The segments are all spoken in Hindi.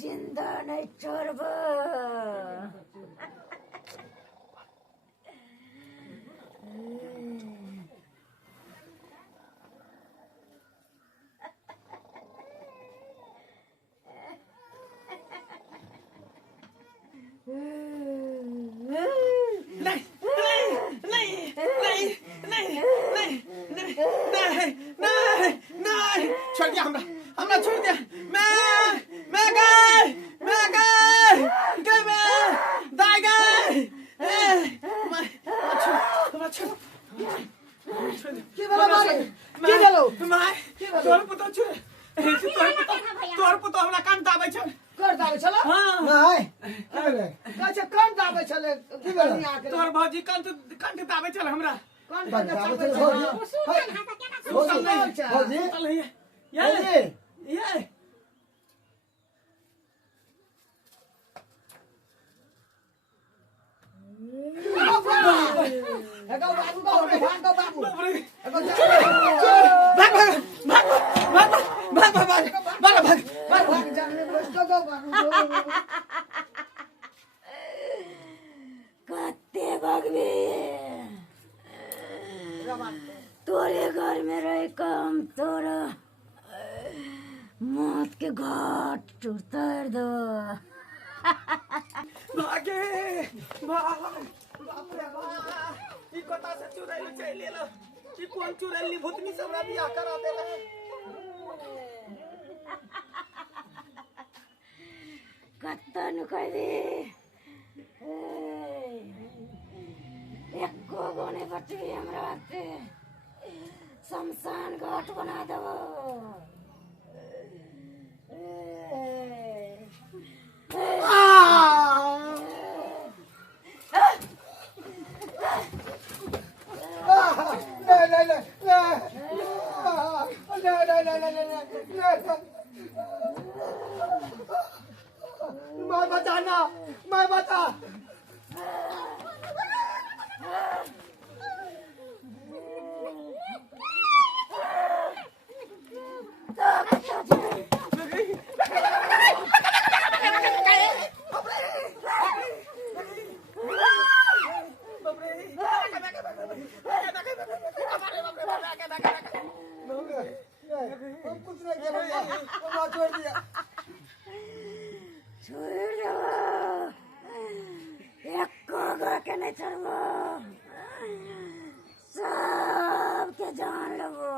जिंदा नहीं छोड़ब। नहीं छोड़ दिया हमरा छोड़ दिया। मैं गए दाई गए हमरा छोड़ की बोला मारे की बोलो माय तोर पुतो छोड़ तोर पुतो हमरा कान दाबै छ कर दाबे चलो हां नहीं की बोले अच्छा कान दाबे चले की बोले तोर भौजी कान दाबै छ हमरा कान दाबे चले भौजी चल ये एगो बाबू को भाग बाबू एगो भाग जाने बस्तो को बाबू कत्ते भगवे तोरे घर में रह कम तोरा मौत के घाट उतार दो। भागे बाप रे बाप ई कोता से चुराइल चलेला ई कोन चुराइल भूतनी सबरा बियाह करा देला। कत्तन करे एको गोने बची हमरा से शमशान घाट बना दो। मैं बचाना मैं बचा कुछ नहीं किया छोड़ दिया छोड़ दो एको गो के नहीं छोड़बो सबके जान लेबो।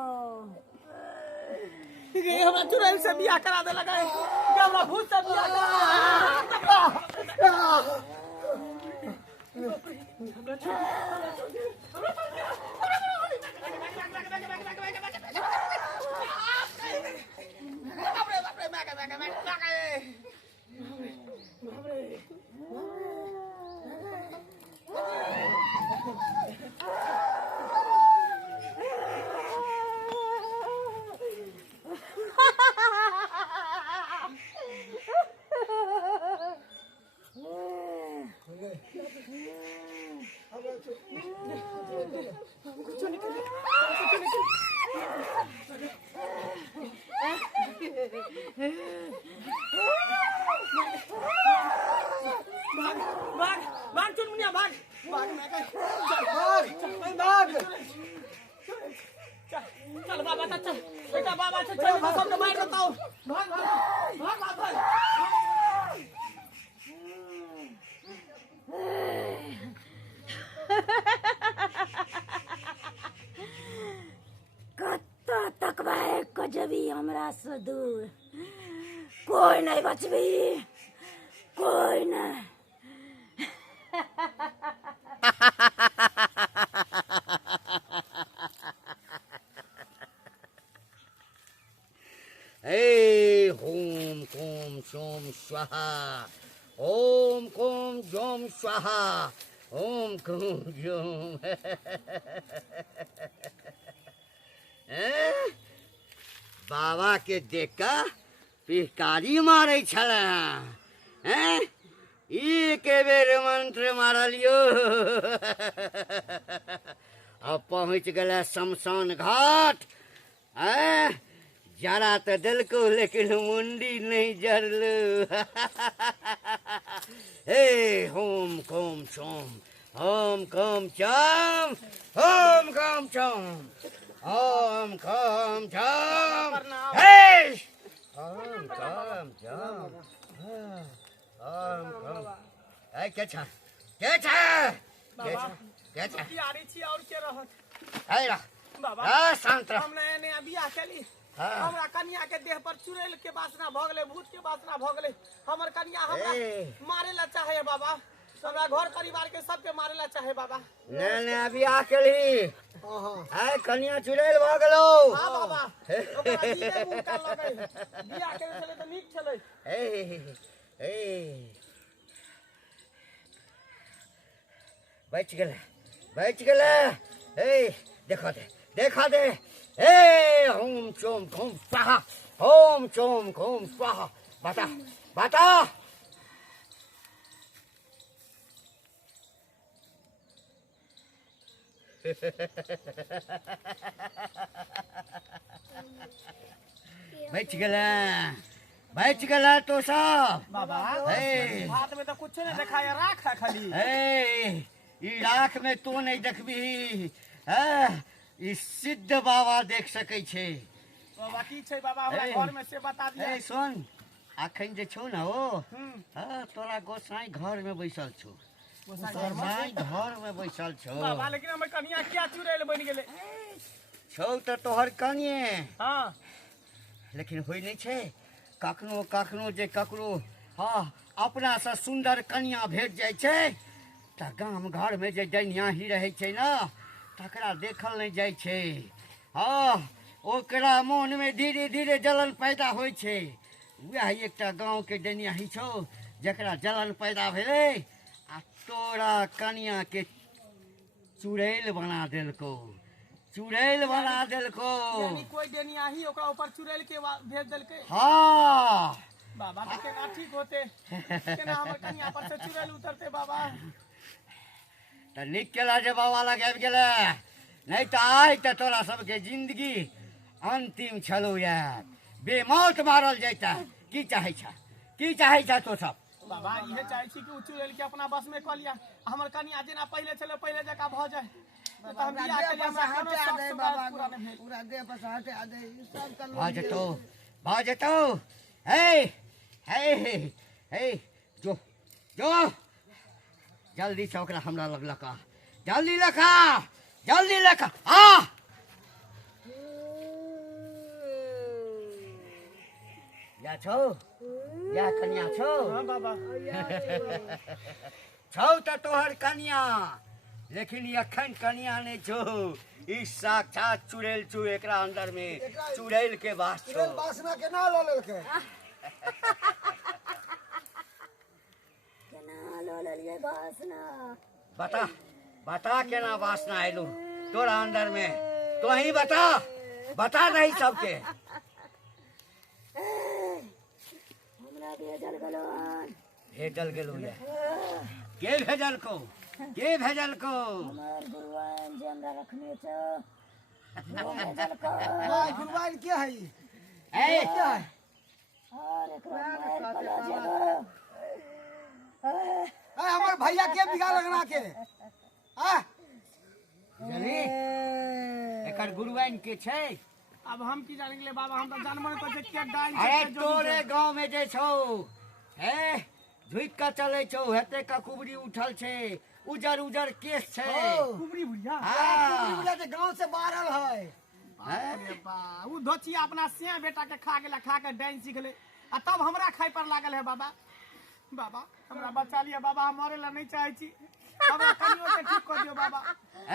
ये हमरा चुराइल से बियाह करा दे लगा कि हमरा भूत से बियाह भाग चुनमुनिया भाग चल बाबा चल बेटा बाबा चल सबको मार देता हूँ भाग कत्ता तक भाई कजबी हमरा से दूर कोई नहीं बचबी कोई नहीं। ओम कोम सोम स्वाहा ओम कोम जोम स्वाहा ओम कोम जोम बाबा के देख का पिचकारी मारे छला एक बेर मंत्र मारलियो अब पहुँच गला शमशान घाट जरा तो दिल को लेकिन मुंडी नहीं जरलू हे होम कोम सोम ओम कम चम ओम कम चम ओम कम चम हे ओम कम चम ओम कम ए के छ यारी छी और के रहत है रा बाबा शांत रह हम नया नया बियाह केली हाँ। हमरा कन्या के देह पर चुड़ैल के वासना भ गेलै भूत के वासना भ गेलै हमर कन्या हमरा ए। मारे ला चाहे बाबा हमरा घर परिवार के सबके मारे ला चाहे बाबा ने अभी आ केली है कन्या चुड़ैल भ गेलो हां बाबा हमरा जीवे मुंह का लगै बियाह के छले त नीक छले ए ए बैठ गेले ए देखा दे ए होम चोम घूम स्वाहा होम चोम घूम स्वाहा बता बैठ गेला तो सब बाबा ए हाथ में तो कुछ नहीं दिखाया राख है खाली ए ई राख में तो नहीं देखबी ई सिद्ध बाबा देख सकै छे बाबा की छै बाबा हमरा ए। घर में से बता दिया ए सुन अखन जे छौ ना ओ तोरा गोसाई घर में बैसल छौ गोसाई घर में बैसल छौ बाबा लेकिन हमर कन्या क्या चुड़ैल बन गेलै छौ तो तोहर कनिए हां लेकिन होई नहीं छे कखनो जे ककरो हाँ अपना से सुंदर कन्या भेट जाय छे त गाम घर में जे डैनिया ही रहे छे ना तकरा देखल नहीं जाय छे हाँ ओकरा मन में धीरे धीरे जलन पैदा होय छे वह एकटा गांव के डैनिया ही छौ जकरा जलन पैदा भेले आ तोरा कन्या के चुड़ैल बना देलको यानी कोई देनिया ही ओकरा ऊपर चुड़ैल के भेज देलकै हाँ बाबा तो केना ठीक होते केना हमर कन्या पर से चुड़ैल उतरते बाबा तो निक केला जे बाबा लग आबि गेले नहीं तो आइ तो तोरा सबके जिंदगी अंतिम छलो यार बेमौत मारल जैता की चाहे छा तो सब बाबा इहे चाहे छी कि उ चुड़ैल के अपना बस में क लिया हमर कन्या जेना पहले छले पहले जका भ जाए तो हम बियाह के लिए हमरा कोनो शौक पूरा नहीं भेल पूरा देह पर से हटा दे ई सब कर बाजतो हे जो जल्दी से ओकरा हमरा लग लका जल्दी लका आ या छौ या कन्या छौ हां बाबा छौ त तोहर कन्या लेकिन अखन कन्या नहीं छौ ई साक्षात चुड़ैल छौ एकरा अंदर में चुड़ैल के वास छौ वासना के ना ल लेलकै केना लो लेलिए वासना बता केना वासना आइलू तोरा अंदर में तो ही बता नहीं सबके हमरा भेजल गेलो ये के भेजल को हमर गुरुआन जे हमरा रखने छ वो भेजल को भाई गुरुवाइन के है ई ए क्या है और एकरा मार कलो जेगो ए हमर भैया के बिगा लगना के आ जनी एकर गुरुआइन के छै अब हम की जाने गेले बाबा हम तो जानबो को जे के डाइन अरे तोरे गांव में जे छौ हे झुक के चले छौ हेते का कुबरी उठल छे उजर केस छे कुबरी बुढ़िया हाँ। पूरा के गांव से बाहरल है अरे बा उ धोचिया अपना सिया बेटा के खा के डाइन सीख ले आ तब हमरा खाई पर लागल है बाबा हमरा बचा लिया बाबा हम मरे ला नहीं चाहे छी हमरा कनियो के ठीक कर दियो बाबा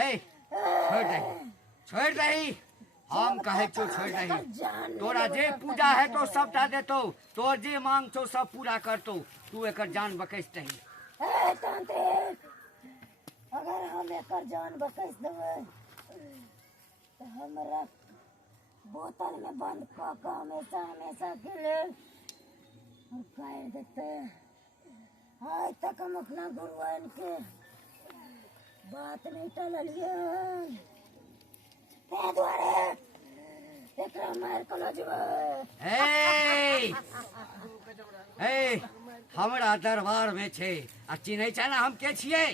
ए छोड़ दही हम कहे छो छोड़ दही तोरा जे पूजा है तो सबटा देतो तोर जे मांग छो सब पूरा करतो तू एकर जान बकैस दही ए तांत्रिक अगर हम एकर जान बकैस देबै तो हमरा बोतल में बंद क के हमेशा के लेल हम काट देते आज तक हम अपना गुरुआइन के बात नहीं टललिए ते दुआरे एकरा मार कलो जबे ए हमरा दरबार में छे आ चिन्है छै ना हम के छियै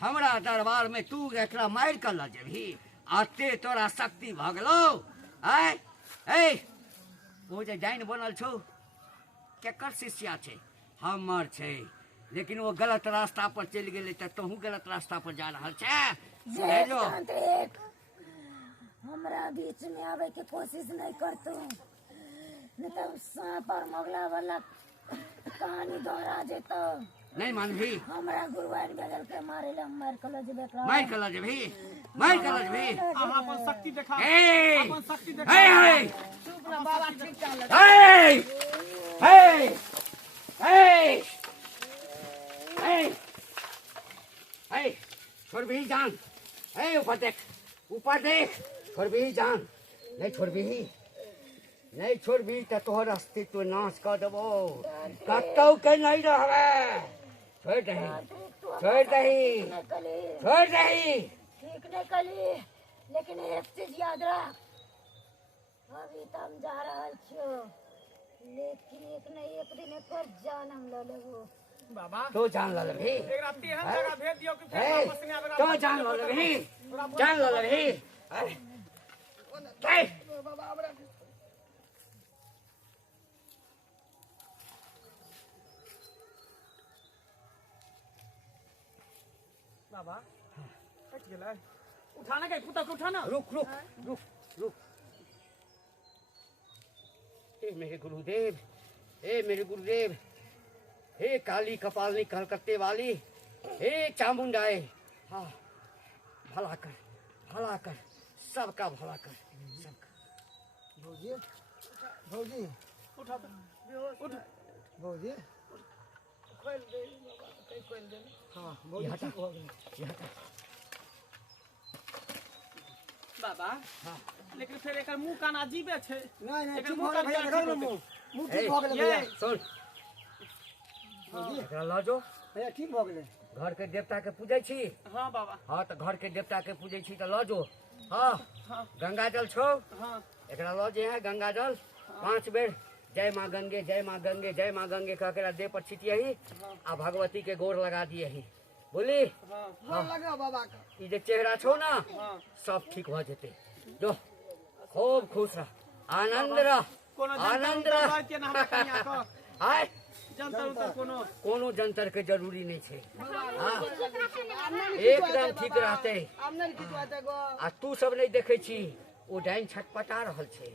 हमरा दरबार में तू एकरा मार कर ल जेबही आते तोरा शक्ति भ गेलो आय ए वो जे जाइन बनल छौ केकर शिष्या छे हमर छे लेकिन वो गलत रास्ता पर चल गेले त तोहू गलत रास्ता पर जा रहल छे जे तांत्रिक हमरा बीच में आवे के कोशिश नहीं करतो नहीं तो सांप और मोगला वाला कहानी दोहरा जेतो नहीं मानभी हमरा गुरुवार बगल के मारे ले मार कलो जबे एकरा मार कर ल जेबही अहाँ अपन शक्ति देखा ए अपन शक्ति ए देखा ए चुप ना बाबा ठीक चल Hey! Hey! Hey! Hey! Hey! छोड़ भी जान hey, ऊपर देख छोड़ भी जान नहीं छोड़ भी तो तोहर अस्तित्व नाश कर देबो कतौ के नहीं रहबे छोड़ दही ठीक नहीं कली लेकिन एक चीज याद रख अभी तो हम जा रहल छियो लेकिन एक न एक दिन एकर जान हम ल लेबो बाबा तो जान ल लेबही एकरा तेहन जगह भेज दियो कि फिर hey, वापस नहीं आवेगा तो जान ल लेबही hey! बाबा कट गेलै उठाना के पुता के उठाना रुक हे मेरे गुरुदेव हे काली कपालनी कलकत्ते वाली हे चामुंडाए हाँ भला कर सबका भला कर सबका भौजी उठा तो उठ भौजी खोल दे बाबा कई खोल दे हाँ भौजी ठीक हो गए बाबा हाँ लेकिन फिर एकर मुंह कान अजीबे छे नहीं एकर ठीक मुंह हो कान गया क्या भैया ठीक मुंह होते? मुंह ठीक हो गया भैया सुन एकरा लऽ जो भैया ठीक हो गए घर के देवता के पूजै छी हाँ बाबा हाँ तो घर के देवता के पूजै छी तो लऽ जो हाँ हाँ गंगा जल छौ हाँ एकरा लऽ जे है गंगा जल 5 बेर जय माँ गंगे कह के देह पर छिटियही आ भगवती के गोर लगा दियही बोली हाँ गोर लगा बाबा का ई जे चेहरा छौ ना हाँ सब ठीक भ जेते जो खूब खुश रह आनंद रह आनंद रह के ना हमरा कन्या को हाय जंतर उतर कोनो जंतर के जरूरी नहीं छे हाँ एकदम ठीक रहते आमने ठीक होते गो आ तू सब नहीं देखे छी ओ डाइन छटपटा रहल छे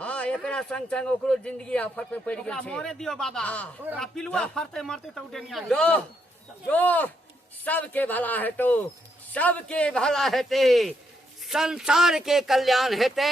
हाँ एकरा संग संग ओकरो जिंदगी आफत में पड़ गेल छे मोरे दियो बाबा ओकरा पिलुआ फरते मरते तो उडेनिया जो सबके भला हेतौ सबके भला हेते संसार के कल्याण हेते।